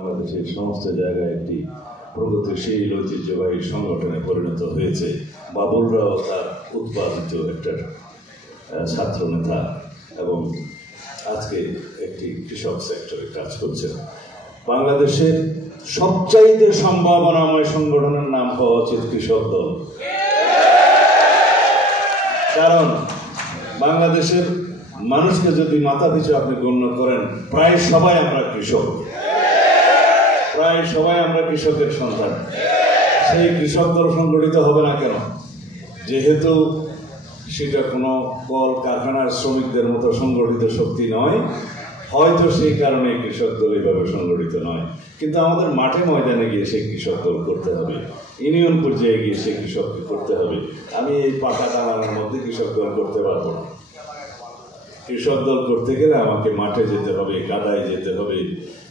বাংলাদেশের সমস্ত জায়গায় একটি প্রগতিশীল ঐতিহ্যবাহী সংগঠনে পরিণত হয়েছে। বাবুলরাও তার উৎপাদিত একটা ছাত্র নেতা এবং আজকে একটি কৃষক সেক্টরে কাজ করছেন। বাংলাদেশের সবচাইতে সম্ভাবনাময় সংগঠনের নাম হওয়া উচিত কৃষক দল। কারণ বাংলাদেশের মানুষকে যদি মাথা পিছু আপনি গণ্য করেন, প্রায় সবাই আমরা কৃষক, প্রায় সবাই আমরা কৃষকের সন্তান। সেই কৃষক দল সংগঠিত হবে না কেন? যেহেতু সেটা কোনো কল কারখানার শ্রমিকদের মতো সংগঠিত শক্তি নয়, হয়তো সেই কারণে কৃষক দল এইভাবে সংগঠিত নয়। কিন্তু আমাদের মাঠে ময়দানে গিয়ে সেই কৃষক দল করতে হবে, ইউনিয়ন পর্যায়ে গিয়ে সেই কৃষককে করতে হবে। আমি এই পাকা টানানোর মধ্যে কৃষক দল করতে পারবো না। কৃষক দল করতে গেলে আমাকে মাঠে যেতে হবে, কাদায় যেতে হবে,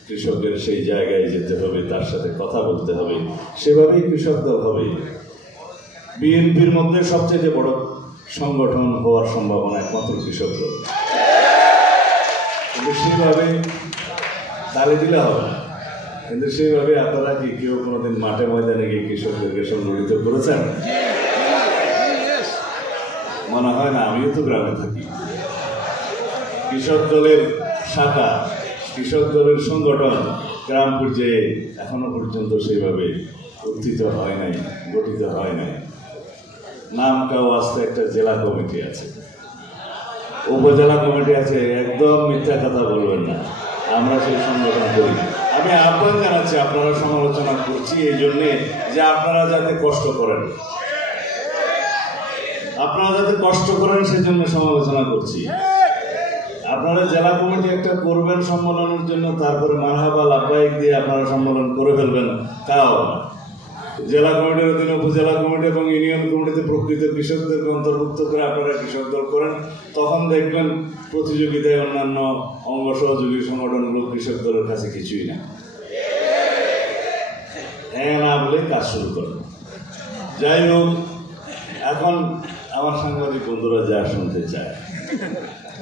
কৃষকের সেই জায়গায় যেতে হবে, তার সাথে কথা বলতে হবে, সেভাবেই কৃষক দল হবে। বিএনপির মধ্যে সবচেয়ে বড় সংগঠন হওয়ার সম্ভাবনা একমাত্র কৃষক দল, কিন্তু সেইভাবে তালে দিলে হবে না। কিন্তু সেইভাবে আপনারা কি কেউ কোনোদিন মাঠে ময়দানে গিয়ে কৃষকদেরকে সংগঠিত করেছেন? মনে হয় না। আমিও তো গ্রামে থাকি। কৃষক দলের শাখা, কৃষক দলের সংগঠন গ্রাম পর্যায়ে এখনো পর্যন্ত সেইভাবে উত্থিত হয় নাই, গঠিত হয় নাই। নামটাও আসতে একটা জেলা কমিটি আছে, উপজেলা কমিটি আছে। একদম মিথ্যা কথা বলবেন না, আমরা সেই সংগঠন করি। আমি আহ্বান জানাচ্ছি, আপনারা সমালোচনা করছি এই জন্যে যে আপনারা যাতে কষ্ট করেন, আপনারা যাতে কষ্ট করেন সেজন্য সমালোচনা করছি। আপনারা জেলা কমিটি একটা করবেন সম্মেলনের জন্য, তারপরে মারহাবা লাভবাহিক দিয়ে আপনারা সম্মেলন করে ফেলবেন, তাও জেলা কমিটির অধীনে উপজেলা কমিটি এবং ইউনিয়ন কমিটিতে প্রকৃত কৃষকদেরকে অন্তর্ভুক্ত করে আপনারা কৃষক দল করেন। তখন দেখবেন প্রতিযোগিতায় অন্যান্য অঙ্গ সহযোগী সংগঠনগুলো কৃষক দলের কাছে কিছুই না। হ্যাঁ না বলে কাজ শুরু করেন। যাই হোক, এখন আমার সাংবাদিক বন্ধুরা যা শুনতে চায়